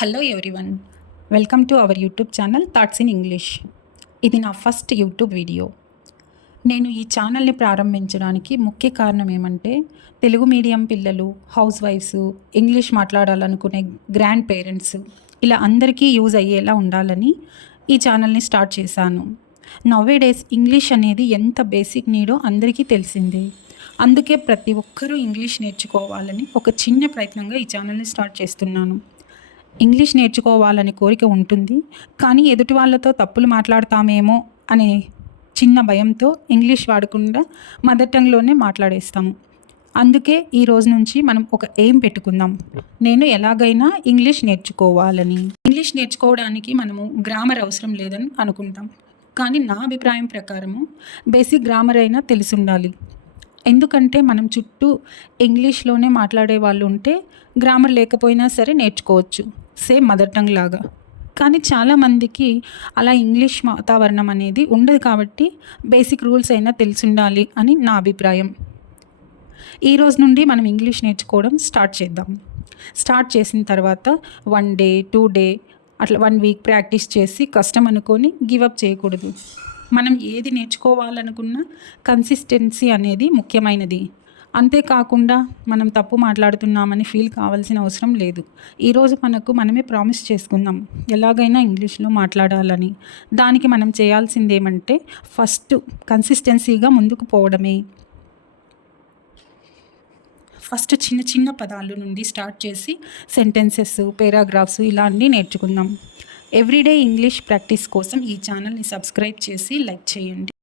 Hello everyone, welcome to our YouTube channel thoughts in English. ఇది నా first YouTube video. నేను ఈ ఛానల్ని ప్రారంభించడానికి ముఖ్య కారణం ఏమంటే, తెలుగు మీడియం పిల్లలు, హౌస్ వైఫ్స్, ఇంగ్లీష్ మాట్లాడాలనుకునే గ్రాండ్ పేరెంట్స్, ఇలా అందరికీ యూజ్ అయ్యేలా ఉండాలని ఈ ఛానల్ని స్టార్ట్ చేశాను. నౌవేడేస్ ఇంగ్లీష్ అనేది ఎంత బేసిక్ నీడో అందరికీ తెలిసిందే. అందుకే ప్రతి ఒక్కరూ ఇంగ్లీష్ నేర్చుకోవాలని ఒక చిన్న ప్రయత్నంగా ఈ ఛానల్ని స్టార్ట్ చేస్తున్నాను. ఇంగ్లీష్ నేర్చుకోవాలని కోరిక ఉంటుంది, కానీ ఎదుటి వాళ్ళతో తప్పులు మాట్లాడతామేమో అనే చిన్న భయంతో ఇంగ్లీష్ వాడకుండా మదర్ టంగ్లోనే మాట్లాడేస్తాము. అందుకే ఈ రోజు నుంచి మనం ఒక ఎయిమ్ పెట్టుకుందాం, నేను ఎలాగైనా ఇంగ్లీష్ నేర్చుకోవాలని. ఇంగ్లీష్ నేర్చుకోవడానికి మనము గ్రామర్ అవసరం లేదని అనుకుంటాం, కానీ నా అభిప్రాయం ప్రకారము బేసిక్ గ్రామర్ అయినా తెలిసి ఉండాలి. ఎందుకంటే మనం చుట్టూ ఇంగ్లీష్లోనే మాట్లాడే వాళ్ళు ఉంటే గ్రామర్ లేకపోయినా సరే నేర్చుకోవచ్చు, సేమ్ మదర్ టంగ్ లాగా. కానీ చాలామందికి అలా ఇంగ్లీష్ వాతావరణం అనేది ఉండదు, కాబట్టి బేసిక్ రూల్స్ అయినా తెలిసి ఉండాలి అని నా అభిప్రాయం. ఈ రోజు నుండి మనం ఇంగ్లీష్ నేర్చుకోవడం స్టార్ట్ చేద్దాం. స్టార్ట్ చేసిన తర్వాత 1 డే 2 డే అట్లా 1 వీక్ ప్రాక్టీస్ చేసి కష్టం అనుకొని గివప్ చేయకూడదు. మనం ఏది నేర్చుకోవాలనుకున్నా కన్సిస్టెన్సీ అనేది ముఖ్యమైనది. అంతేకాకుండా మనం తప్పు మాట్లాడుతున్నామని ఫీల్ కావాల్సిన అవసరం లేదు. ఈరోజు మనమే ప్రామిస్ చేసుకుందాం, ఎలాగైనా ఇంగ్లీష్లో మాట్లాడాలని. దానికి మనం చేయాల్సింది ఏమంటే, ఫస్ట్ కన్సిస్టెన్సీగా ముందుకు పోవడమే. ఫస్ట్ చిన్న చిన్న పదాలు నుండి స్టార్ట్ చేసి సెంటెన్సెస్, పారాగ్రాఫ్స్ ఇలా అన్నీ నేర్చుకుందాం. ఎవ్రీడే ఇంగ్లీష్ ప్రాక్టీస్ కోసం ఈ ఛానల్ని సబ్స్క్రైబ్ చేసి లైక్ చేయండి.